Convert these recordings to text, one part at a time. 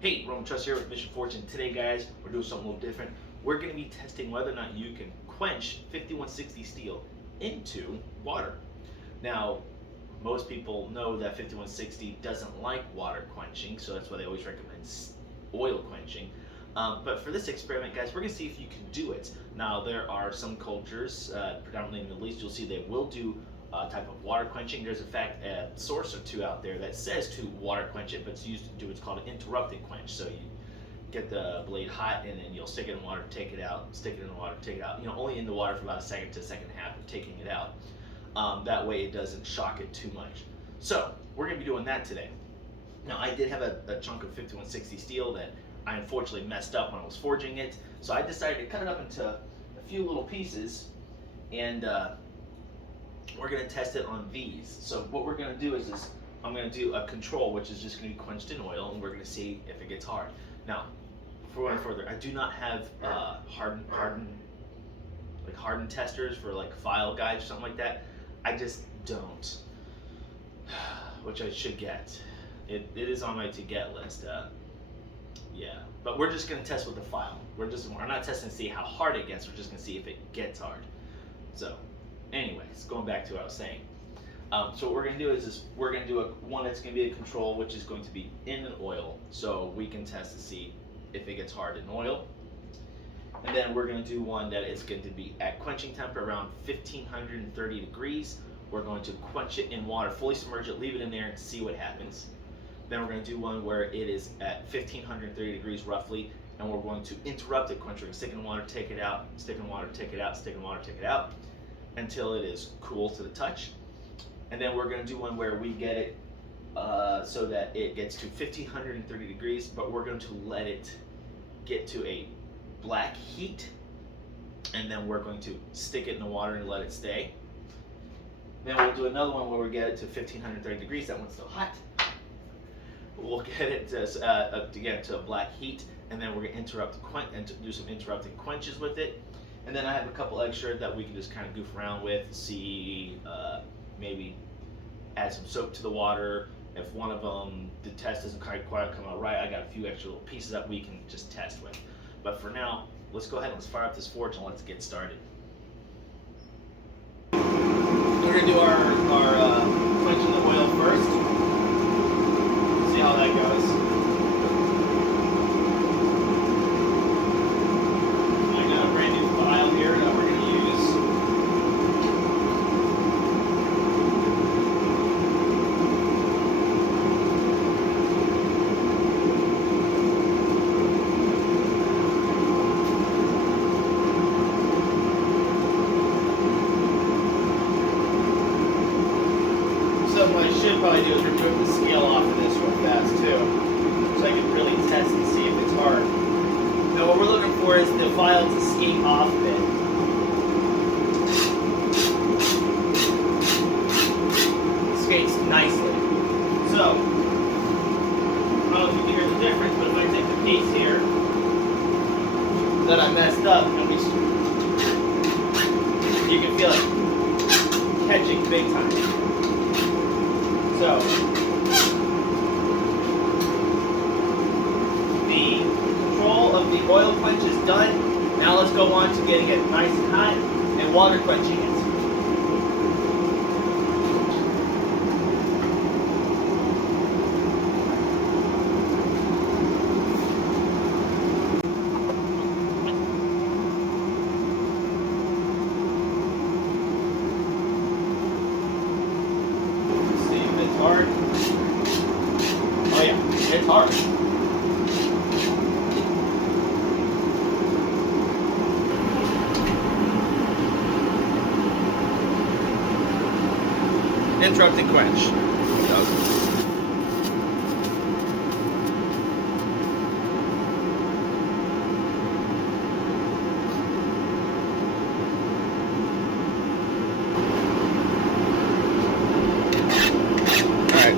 Hey, Roman Trust here with Mission Fortune. Today, guys, we're doing something a little different. We're going to be testing whether or not you can quench 5160 steel into water. Now, most people know that 5160 doesn't like water quenching, so that's why they always recommend oil quenching. But for this experiment, guys, we're going to see if you can do it. Now, there are some cultures, predominantly in the Middle East, you'll see they will do type of water quenching. There's in fact a source or two out there that says to water quench it, but it's used to do what's called an interrupted quench. So you get the blade hot and then you'll stick it in water, take it out, stick it in the water, take it out. You know, only in the water for about a second to a second and a half of taking it out. That way it doesn't shock it too much. So we're going to be doing that today. Now I did have a chunk of 5160 steel that I unfortunately messed up when I was forging it. So I decided to cut it up into a few little pieces and we're going to test it on these. So what we're going to do is I'm going to do a control, which is just going to be quenched in oil, and we're going to see if it gets hard. Now, before I go further, I do not have hardened testers for like file guides or something like that. I just don't, which I should get. It is on my to get list. Yeah, but we're just going to test with the file. We're not testing to see how hard it gets. We're just going to see if it gets hard. So. Anyways, going back to what I was saying. So what we're going to do is we're going to do one that's going to be a control, which is going to be in an oil, so we can test to see if it gets hard in oil. And then we're going to do one that is going to be at quenching temp around 1530 degrees. We're going to quench it in water, fully submerge it, leave it in there, and see what happens. Then we're going to do one where it is at 1530 degrees roughly, and we're going to interrupt it, quench it, stick it in water, take it out, stick in water, take it out, stick in water, take it out, until it is cool to the touch. And then we're going to do one where we get it so that it gets to 1530 degrees, but we're going to let it get to a black heat, and then we're going to stick it in the water and let it stay. Then we'll do another one where we get it to 1530 degrees. That one's still hot. We'll get it to get it to a black heat, and then we're going to interrupt and do some interrupting quenches with it. And then I have a couple extra that we can just kind of goof around with, see, maybe add some soap to the water. If one of them, the test doesn't quite come out right, I got a few extra little pieces that we can just test with. But for now, let's go ahead and let's fire up this forge and let's get started. We're going to do our quenching the oil first. See how that goes. What I should probably do is remove the scale off of this real fast too, so I can really test and see if it's hard. Now what we're looking for is the file to escape off of it. Escapes nicely. So, I don't know if you can hear the difference, but if I take the piece here that I messed up, and you can feel it catching big time. So, the control of the oil quench is done. Now let's go on to getting it nice and hot and water quenching it. Hard. Oh yeah, it's hard. Interrupting quench.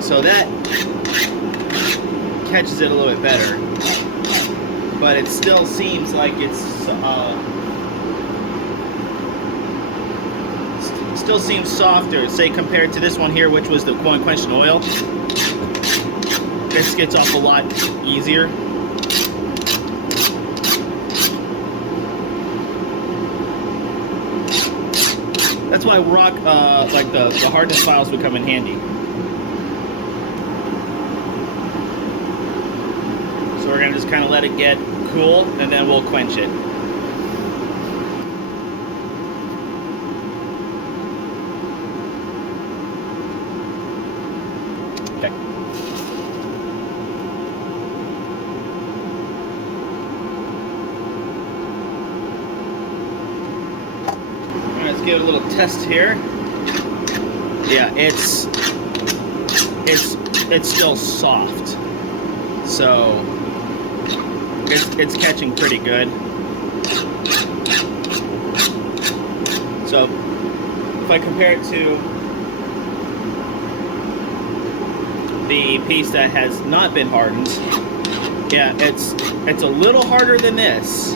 So that catches it a little bit better, but it still seems like it's still seems softer, say compared to this one here, which was the one quenched in oil. This gets off a lot easier. That's why rock, like the hardness files would come in handy. So we're gonna just kind of let it get cool, and then we'll quench it. Okay. Let's give it a little test here. Yeah, it's still soft, so it's catching pretty good. So if I compare it to the piece that has not been hardened, yeah, it's a little harder than this.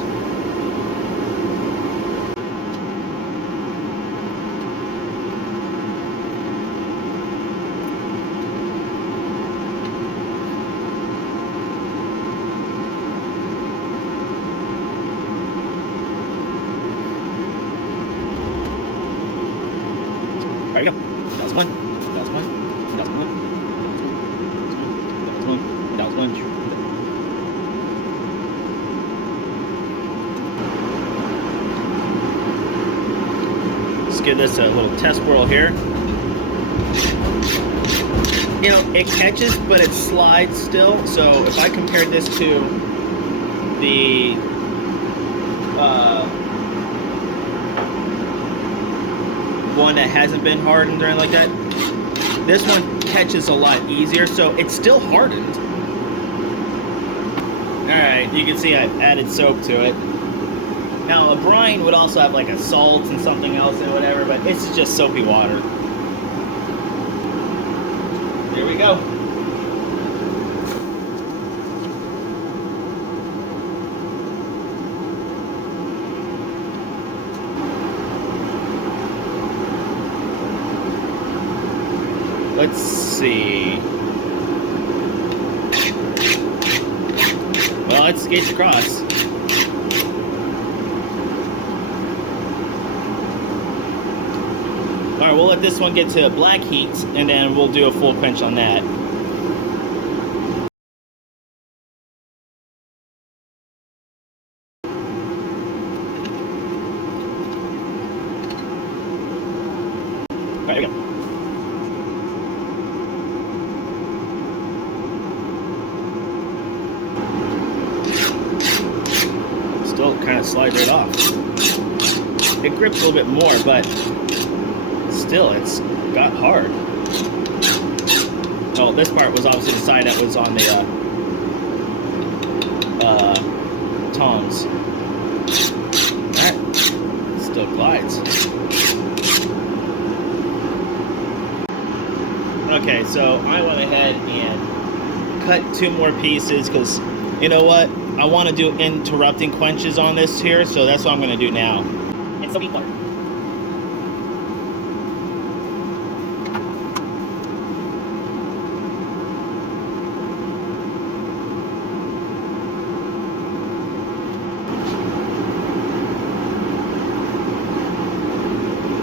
There you go. That was one. That was one. That was one. That was one. That was one. Let's give this a little test whirl here. You know, it catches, but it slides still. So if I compared this to the one that hasn't been hardened or anything like that, this one catches a lot easier, so it's still hardened. Alright, you can see I've added soap to it. Now a brine would also have like a salt and something else and whatever, but it's just soapy water. Here we go. Let's see. Well, it skates across. Alright, we'll let this one get to black heat, and then we'll do a full quench on that. Alright, here we go. Still kind of slides right off. It grips a little bit more, but still, it's got hard. Oh, this part was obviously the side that was on the tongs. Alright, still glides. Okay, so I went ahead and cut 2 more pieces because, you know what? I want to do interrupting quenches on this here, so that's what I'm going to do now. And Soapy Water.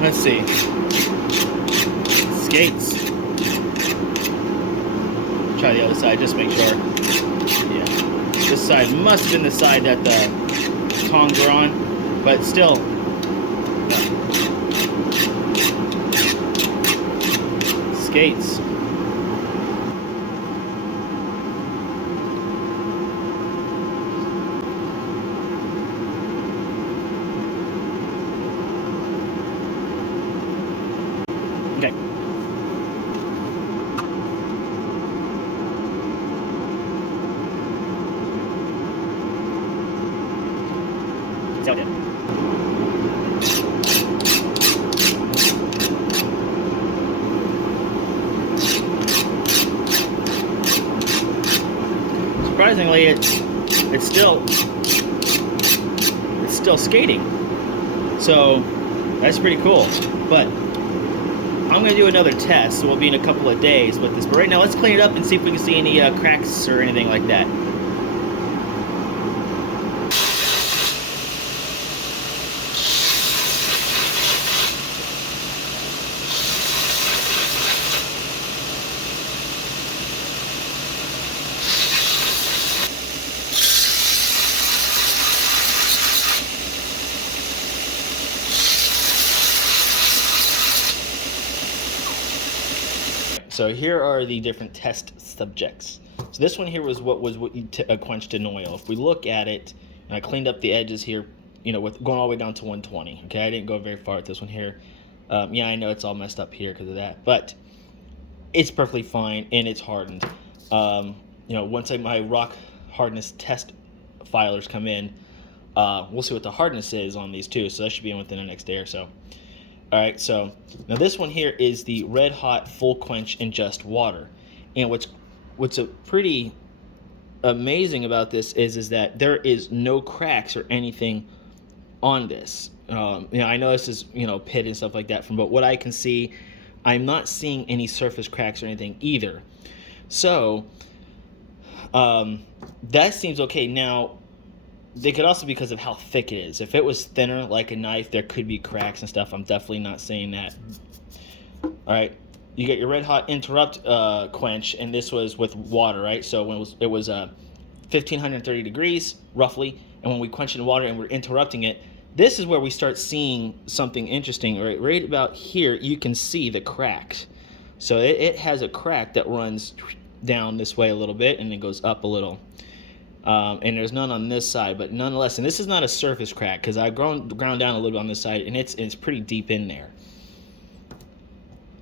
Let's see. Skates. Try the other side, just make sure. Yeah. This side must have been the side that the tongs were on, but still. Skates. Okay. Surprisingly, it's still skating, so that's pretty cool. But I'm gonna do another test, so we'll be in a couple of days with this. But right now, let's clean it up and see if we can see any cracks or anything like that. so here are the different test subjects. So this one here was what you quenched in oil. If we look at it, and I cleaned up the edges here, with going all the way down to 120. Okay, I didn't go very far with this one here. Yeah, I know it's all messed up here because of that, but it's perfectly fine and it's hardened. Once my rock hardness test filers come in, we'll see what the hardness is on these too. So that should be in within the next day or so. All right, so now this one here is the red hot full quench in just water. And what's a pretty amazing about this is that there is no cracks or anything on this. I know this is pit and stuff like that but what I can see, I'm not seeing any surface cracks or anything either. So that seems okay. Now they could also be because of how thick it is. If it was thinner like a knife, there could be cracks and stuff. I'm definitely not saying that. All right, you get your red hot interrupt quench, and this was with water, right? So when it was 1530 degrees roughly, and when we quench in water and we're interrupting it, this is where we start seeing something interesting. Right about here, you can see the cracks. So it has a crack that runs down this way a little bit, and it goes up a little. And there's none on this side, but nonetheless, and this is not a surface crack because I've ground down a little bit on this side, and it's pretty deep in there.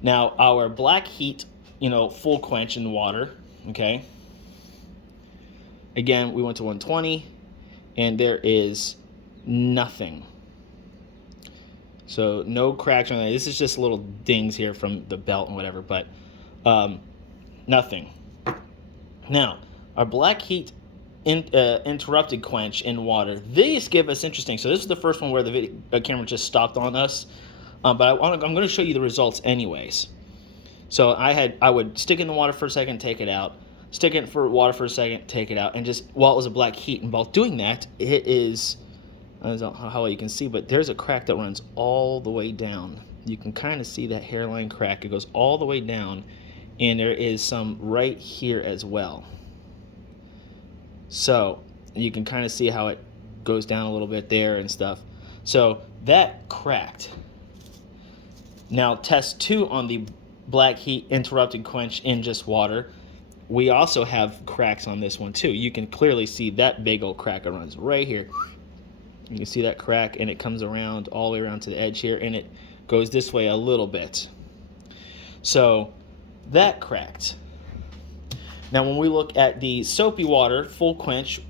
Now our black heat, full quench in water, okay. Again, we went to 120, and there is nothing. So no cracks or anything. This is just little dings here from the belt and whatever, but nothing. Now our black heat interrupted quench in water. These give us interesting. So this is the first one where the camera just stopped on us, but I'm going to show you the results anyways. So I would stick it in the water for a second, take it out, stick it for water for a second, take it out, and just while it was a black heat. And while doing that, it is, I don't know how well you can see, but there's a crack that runs all the way down. You can kind of see that hairline crack. It goes all the way down, and there is some right here as well. So you can kind of see how it goes down a little bit there and stuff. So that cracked. Now test 2 on the black heat interrupted quench in just water. We also have cracks on this one too. You can clearly see that big old crack that runs right here. You can see that crack, and it comes around all the way around to the edge here, and it goes this way a little bit. So that cracked. Now when we look at the Soapy Water full quench,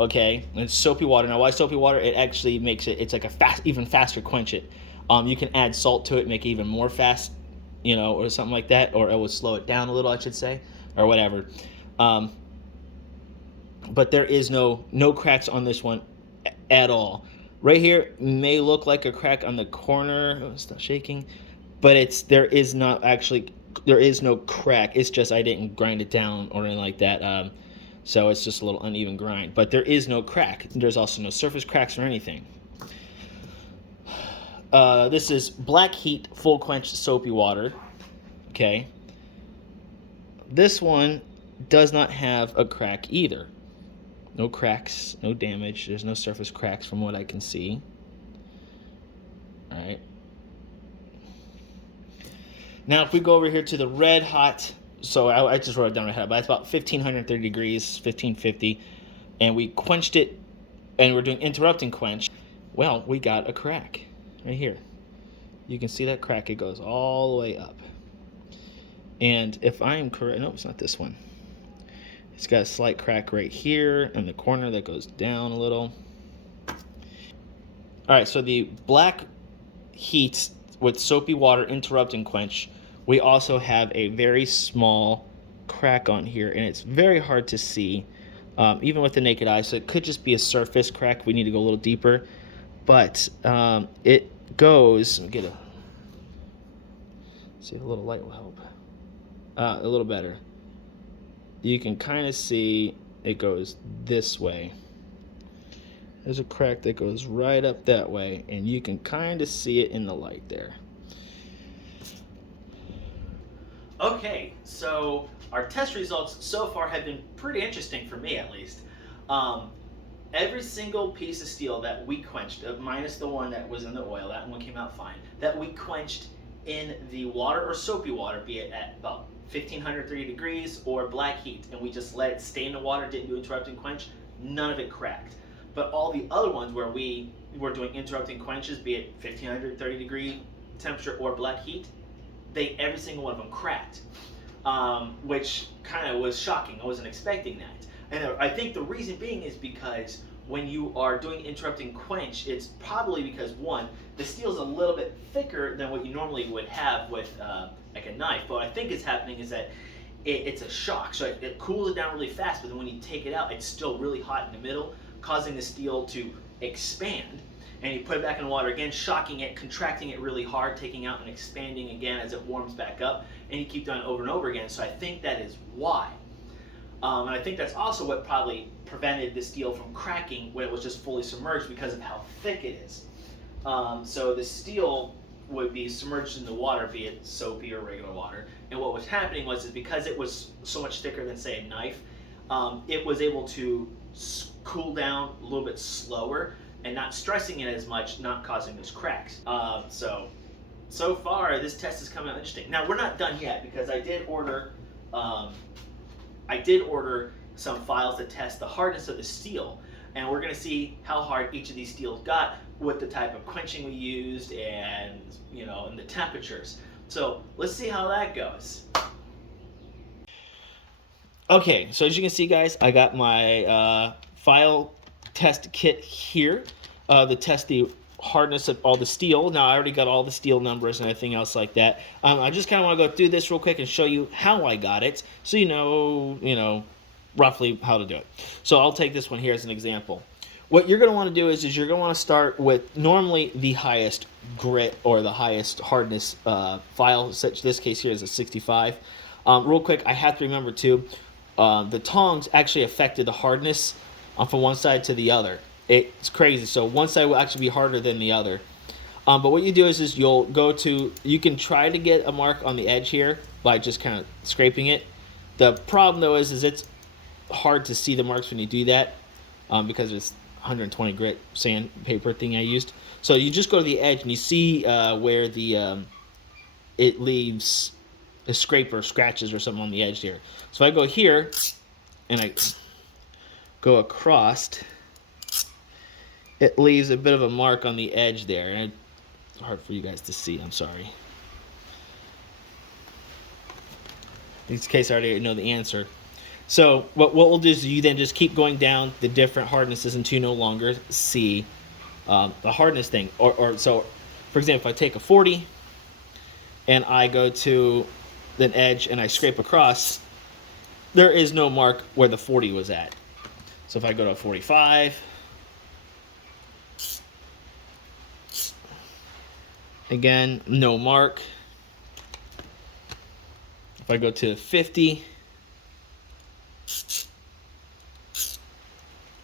okay, and it's Soapy Water. Now why Soapy Water? It actually makes it's like even faster quench it. You can add salt to it, make it even more fast, or something like that, or it will slow it down a little, I should say, or whatever. But there is no cracks on this one at all. Right here may look like a crack on the corner. Oh, stop shaking, but there is no crack. It's just I didn't grind it down or anything like that. So it's just a little uneven grind, but there is no crack. There's also no surface cracks or anything. This is black heat full quench Soapy Water. Okay. This one does not have a crack either. No cracks, no damage. There's no surface cracks from what I can see. All right. Now, if we go over here to the red hot, so I just wrote it down right here, but it's about 1530 degrees, 1550, and we quenched it, and we're doing interrupting quench. Well, we got a crack right here. You can see that crack. It goes all the way up. And if I am correct, no, it's not this one. It's got a slight crack right here in the corner that goes down a little. All right, so the black heat with Soapy Water interrupting quench, we also have a very small crack on here, and it's very hard to see, even with the naked eye. So it could just be a surface crack. We need to go a little deeper, but it goes. Let me see if a little light will help. A little better. You can kind of see it goes this way. There's a crack that goes right up that way, and you can kind of see it in the light there. Okay, so our test results so far have been pretty interesting for me, at least. Every single piece of steel that we quenched, minus the one that was in the oil, that one came out fine, that we quenched in the water or soapy water, be it at about 1530 degrees or black heat, and we just let it stay in the water, didn't do interrupting quench, none of it cracked. But all the other ones where we were doing interrupting quenches, be it 1530 degree temperature or black heat, every single one of them cracked, which kind of was shocking. I wasn't expecting that. And I think the reason being is because when you are doing interrupting quench, it's probably because, one, the steel is a little bit thicker than what you normally would have with like a knife. But what I think is happening is that it's a shock. So it cools it down really fast, but then when you take it out, it's still really hot in the middle, causing the steel to expand. And you put it back in the water again, shocking it, contracting it really hard, taking out and expanding again as it warms back up. And you keep doing it over and over again. So I think that is why. And I think that's also what probably prevented the steel from cracking when it was just fully submerged, because of how thick it is. So the steel would be submerged in the water, be it soapy or regular water. And what was happening was because it was so much thicker than, say, a knife, it was able to cool down a little bit slower and not stressing it as much, not causing those cracks. So far, this test is coming out interesting. Now, we're not done yet, because I did order some files to test the hardness of the steel, and we're going to see how hard each of these steels got, with the type of quenching we used, and and the temperatures. So let's see how that goes. Okay, so as you can see, guys, I got my file test kit here to test the hardness of all the steel. Now, I already got all the steel numbers and everything else like that. I just kind of want to go through this real quick and show you how I got it, so you know roughly how to do it. So I'll take this one here as an example. What you're going to want to do is you're going to want to start with normally the highest grit or the highest hardness file, such this case here is a 65. Real quick, I have to remember too, the tongs actually affected the hardness from one side to the other. It's crazy. So one side will actually be harder than the other. But what you do is you'll go to, you can try to get a mark on the edge here by just kind of scraping it. The problem though is it's hard to see the marks when you do that, because it's 120 grit sandpaper thing I used. So you just go to the edge and you see where the it leaves a scrape or scratches or something on the edge here. So if I go here and I go across, it leaves a bit of a mark on the edge there, and it's hard for you guys to see. I'm sorry. In this case, I already know the answer. So what we'll do is you then just keep going down the different hardnesses until you no longer see the hardness thing. So, for example, if I take a 40 and I go to an edge and I scrape across, there is no mark where the 40 was at. So if I go to a 45, again, no mark. If I go to 50,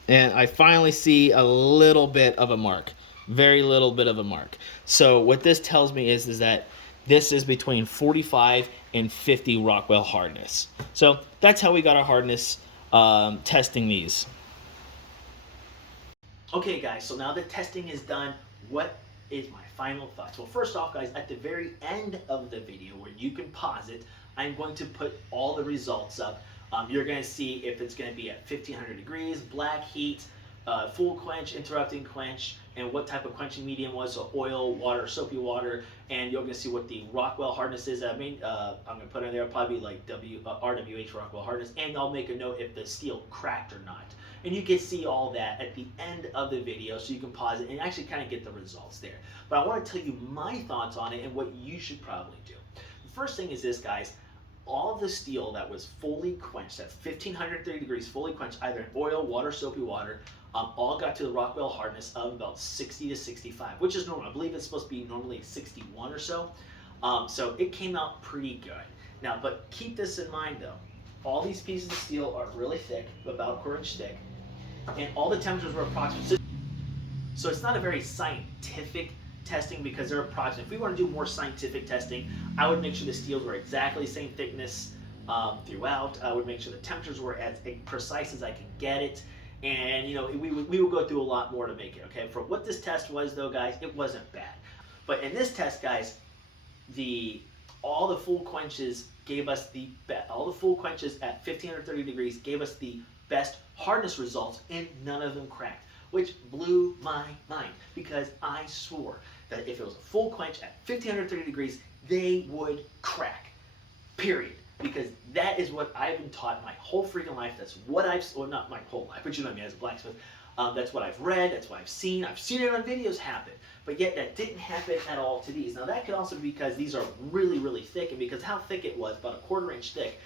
and I finally see a little bit of a mark, very little bit of a mark. So what this tells me is that this is between 45 and 50 Rockwell hardness. So that's how we got our hardness testing these. Okay guys, so now the testing is done, what is my final thoughts? Well, first off guys, at the very end of the video where you can pause it, I'm going to put all the results up. You're going to see if it's going to be at 1500 degrees, black heat, full quench, interrupting quench, and what type of quenching medium was, so oil, water, soapy water, and you're going to see what the Rockwell hardness is. I'm going to put in there probably like RWH Rockwell hardness, and I'll make a note if the steel cracked or not. And you can see all that at the end of the video, so you can pause it and actually kind of get the results there. But I want to tell you my thoughts on it and what you should probably do. The first thing is this, guys. All the steel that was fully quenched, that's 1530 degrees, fully quenched, either in oil, water, soapy water, all got to the Rockwell hardness of about 60 to 65, which is normal. I believe it's supposed to be normally 61 or so. So it came out pretty good. Now, but keep this in mind though. All these pieces of steel are really thick, about a 1/4 inch thick, and all the temperatures were approximate. So it's not a very scientific testing because they're approximate. If we want to do more scientific testing, I would make sure the steels were exactly the same thickness throughout. I would make sure the temperatures were as precise as I could get it. And we would go through a lot more to make it, okay? For what this test was though, guys, it wasn't bad. But in this test, guys, all the full quenches gave us all the full quenches at 1530 degrees gave us the best hardness results, and none of them cracked, which blew my mind because I swore that if it was a full quench at 1530 degrees, they would crack. Period. Because that is what I've been taught my whole freaking life. That's what well, not my whole life, but you know what I mean, as a blacksmith. That's what I've read, that's what I've seen. I've seen it on videos happen, but yet that didn't happen at all to these. Now that could also be because these are really, really thick, and because how thick it was, about a 1/4 inch thick,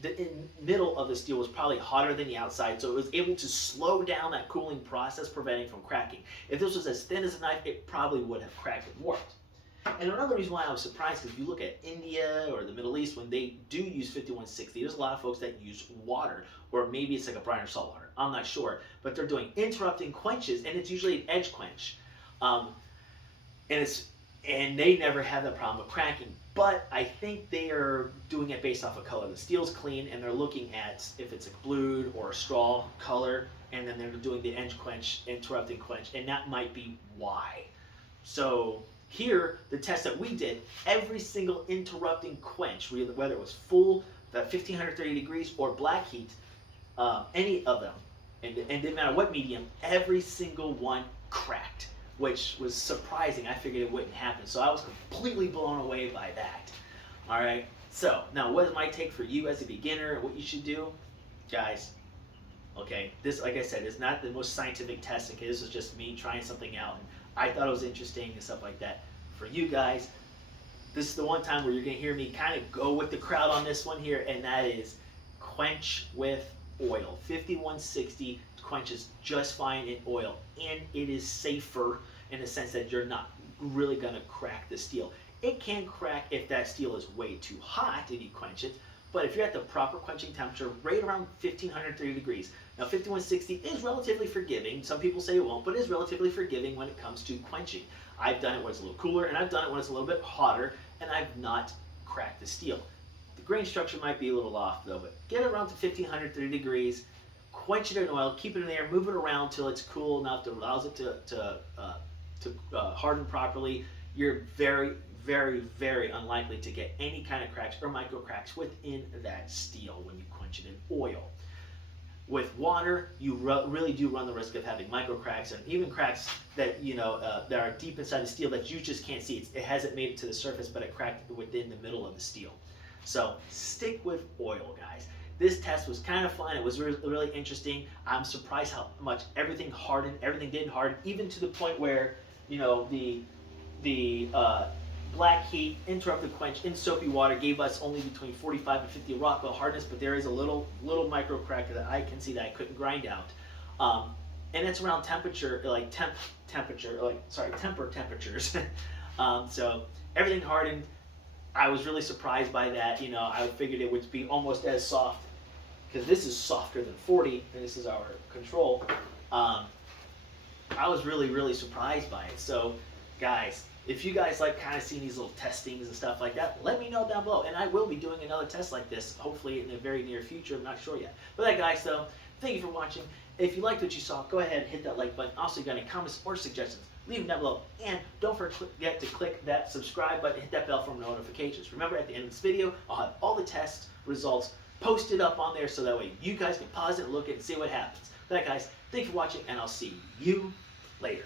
the middle of the steel was probably hotter than the outside, so it was able to slow down that cooling process, preventing from cracking. If this was as thin as a knife, it probably would have cracked and warped. And another reason why I was surprised is if you look at India or the Middle East, when they do use 5160, there's a lot of folks that use water, or maybe it's like a brine or salt water. I'm not sure, but they're doing interrupting quenches, and it's usually an edge quench, and they never have that problem of cracking. But I think they are doing it based off of color. The steel's clean, and they're looking at if it's a blued or a straw color, and then they're doing the edge quench, interrupting quench, and that might be why. So here, the test that we did, every single interrupting quench, whether it was full, the 1530 degrees, or black heat, any of them, and it didn't matter what medium, every single one cracked, which was surprising. I figured it wouldn't happen, so I was completely blown away by that. All right, so now what is my take for you as a beginner and what you should do? Guys, okay, this, like I said, is not the most scientific test. Okay, this is just me trying something out, and I thought it was interesting and stuff like that. For you guys, this is the one time where you're gonna hear me kind of go with the crowd on this one here, and that is quench with oil. 5160 quenches just fine in oil, and it is safer in the sense that you're not really gonna crack the steel. It can crack if that steel is way too hot if you quench it, but if you're at the proper quenching temperature, right around 1530 degrees. Now 5160 is relatively forgiving. Some people say it won't, but it is relatively forgiving when it comes to quenching. I've done it when it's a little cooler, and I've done it when it's a little bit hotter, and I've not cracked the steel. The grain structure might be a little off though, but get it around to 1530 degrees, quench it in oil, keep it in there, move it around till it's cool enough that allows it to harden properly. You're very, very, very unlikely to get any kind of cracks or micro cracks within that steel when you quench it in oil. With water, you really do run the risk of having micro cracks, and even cracks that that are deep inside the steel that you just can't see. It hasn't made it to the surface, but it cracked within the middle of the steel. So stick with oil, guys. This test was kind of fun. It was really interesting. I'm surprised how much everything hardened. Everything did harden, even to the point where the black heat interrupted quench in soapy water gave us only between 45 and 50 Rockwell hardness, but there is a little micro crack that I can see that I couldn't grind out, and it's around temperature, like temper temperatures. So everything hardened. I was really surprised by that. I figured it would be almost as soft, because this is softer than 40, and this is our control. I was really surprised by it. So guys, if you guys like kind of seeing these little testings and stuff like that, let me know down below, and I will be doing another test like this, hopefully in the very near future. I'm not sure yet. But that, guys, though, thank you for watching. If you liked what you saw, go ahead and hit that like button. Also, if you got any comments or suggestions, leave them down below. And don't forget to click that subscribe button, hit that bell for notifications. Remember, at the end of this video, I'll have all the test results posted up on there, so that way you guys can pause it and look at it and see what happens. But that, guys, thank you for watching, and I'll see you later.